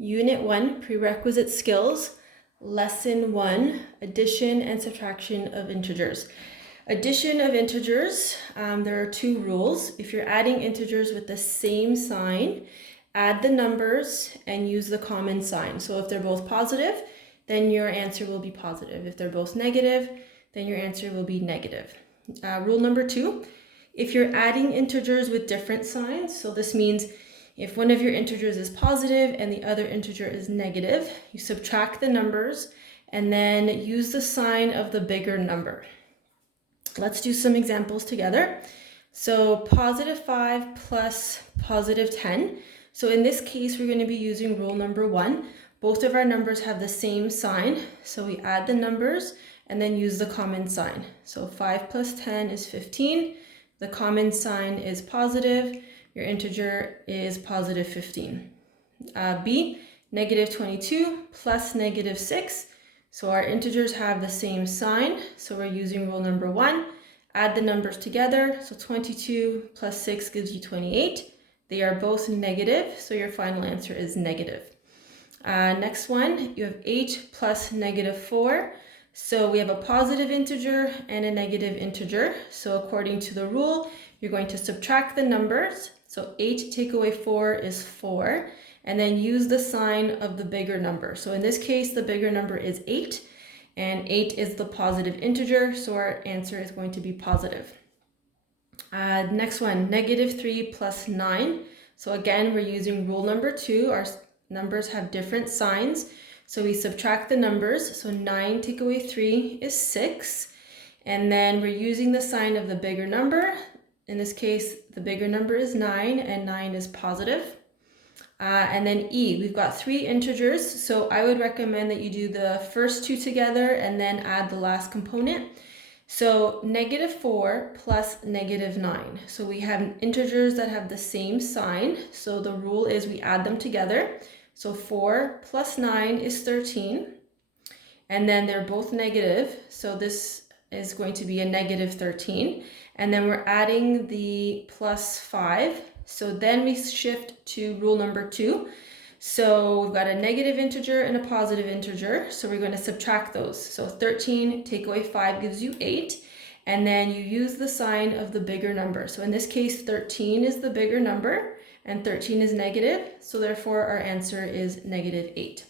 Unit 1, Prerequisite Skills, Lesson 1, Addition and Subtraction of Integers. Addition of integers, there are two rules. If you're adding integers with the same sign, add the numbers and use the common sign. So if they're both positive, then your answer will be positive. If they're both negative, then your answer will be negative. Rule number 2, if you're adding integers with different signs, so this means if one of your integers is positive and the other integer is negative, you subtract the numbers and then use the sign of the bigger number. Let's do some examples together. So positive 5 plus positive 10. So in this case, we're going to be using rule number 1. Both of our numbers have the same sign. So we add the numbers and then use the common sign. So 5 plus 10 is 15. The common sign is positive. Your integer is positive 15. B, negative 22 plus negative 6. So our integers have the same sign. So we're using rule number 1. Add the numbers together. So 22 plus 6 gives you 28. They are both negative. So your final answer is negative. Next one, you have 8 plus negative 4. So we have a positive integer and a negative integer. So according to the rule, you're going to subtract the numbers. So 8 take away 4 is 4. And then use the sign of the bigger number. So in this case, the bigger number is 8. And 8 is the positive integer. So our answer is going to be positive. Next one, negative 3 plus 9. So again, we're using rule number 2. Our numbers have different signs. So we subtract the numbers. So 9 take away 3 is 6. And then we're using the sign of the bigger number. In this case, the bigger number is 9 and 9 is positive. And then E, we've got 3 integers. So I would recommend that you do the first two together and then add the last component. So negative 4 plus negative 9. So we have integers that have the same sign. So the rule is we add them together. So 4 plus 9 is 13. And then they're both negative. So this is going to be a negative 13. And then we're adding the plus 5. So then we shift to rule number 2. So we've got a negative integer and a positive integer. So we're going to subtract those. So 13 take away 5 gives you 8. And then you use the sign of the bigger number. So in this case, 13 is the bigger number and 13 is negative. So therefore our answer is negative 8.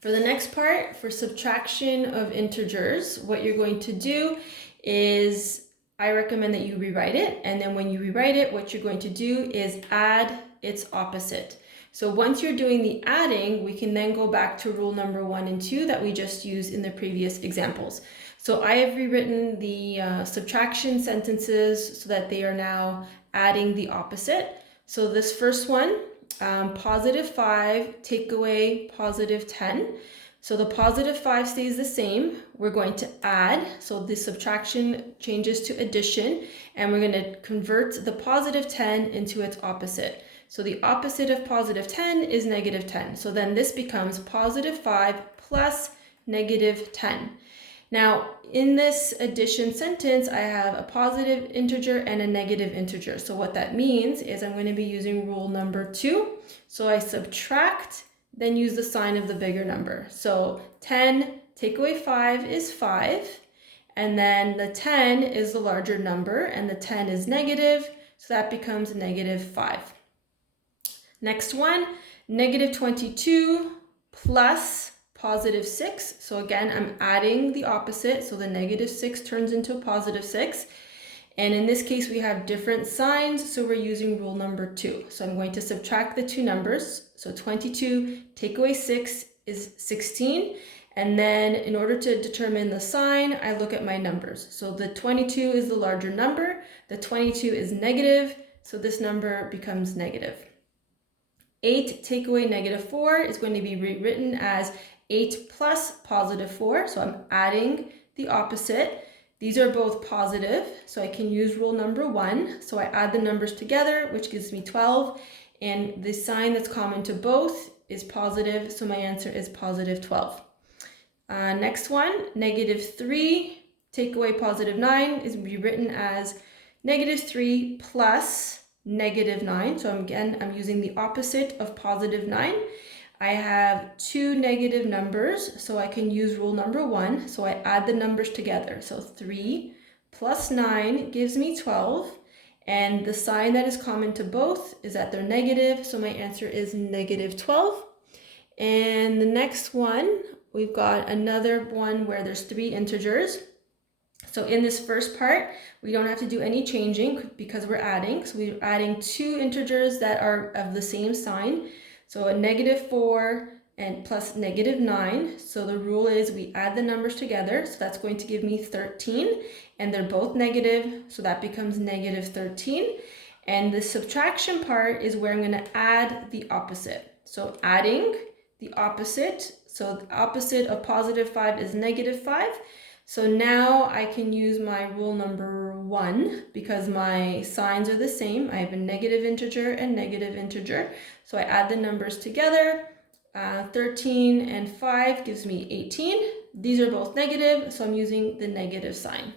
For the next part, for subtraction of integers, what you're going to do is I recommend that you rewrite it. And then when you rewrite it, what you're going to do is add its opposite. So once you're doing the adding, we can then go back to rule number 1 and 2 that we just used in the previous examples. So I have rewritten the subtraction sentences so that they are now adding the opposite. So this first one, positive 5 take away positive 10. So the positive 5 stays the same. We're going to add. So the subtraction changes to addition. And we're going to convert the positive 10 into its opposite. So the opposite of positive 10 is negative 10. So then this becomes positive 5 plus negative 10. Now, in this addition sentence, I have a positive integer and a negative integer. So what that means is I'm going to be using rule number 2. So I subtract, then use the sign of the bigger number. So 10 take away 5 is 5. And then the 10 is the larger number and the 10 is negative. So that becomes negative 5. Next one, negative 22 plus positive 6. So again, I'm adding the opposite. So the negative 6 turns into a positive 6. And in this case, we have different signs. So we're using rule number 2. So I'm going to subtract the two numbers. So 22 take away 6 is 16. And then in order to determine the sign, I look at my numbers. So the 22 is the larger number. The 22 is negative. So this number becomes negative. 8 take away negative 4 is going to be rewritten as 8 plus positive 4. So I'm adding the opposite. These are both positive, so I can use rule number 1. So I add the numbers together, which gives me 12. And the sign that's common to both is positive, so my answer is positive 12. Next one, negative 3 take away positive 9 is rewritten as negative 3 plus negative 9. So I'm using the opposite of positive 9. I have two negative numbers, so I can use rule number 1. So I add the numbers together. So 3 plus 9 gives me 12. And the sign that is common to both is that they're negative. So my answer is negative 12. And the next one, we've got another one where there's 3 integers. So in this first part, we don't have to do any changing because we're adding. So we're adding 2 integers that are of the same sign. So a negative 4 and plus negative 9. So the rule is we add the numbers together. So that's going to give me 13. And they're both negative. So that becomes negative 13. And the subtraction part is where I'm going to add the opposite. So adding the opposite. So the opposite of positive 5 is negative 5. So now I can use my rule number 1 because my signs are the same. I have a negative integer and negative integer. So I add the numbers together. 13 and 5 gives me 18. These are both negative, so I'm using the negative sign.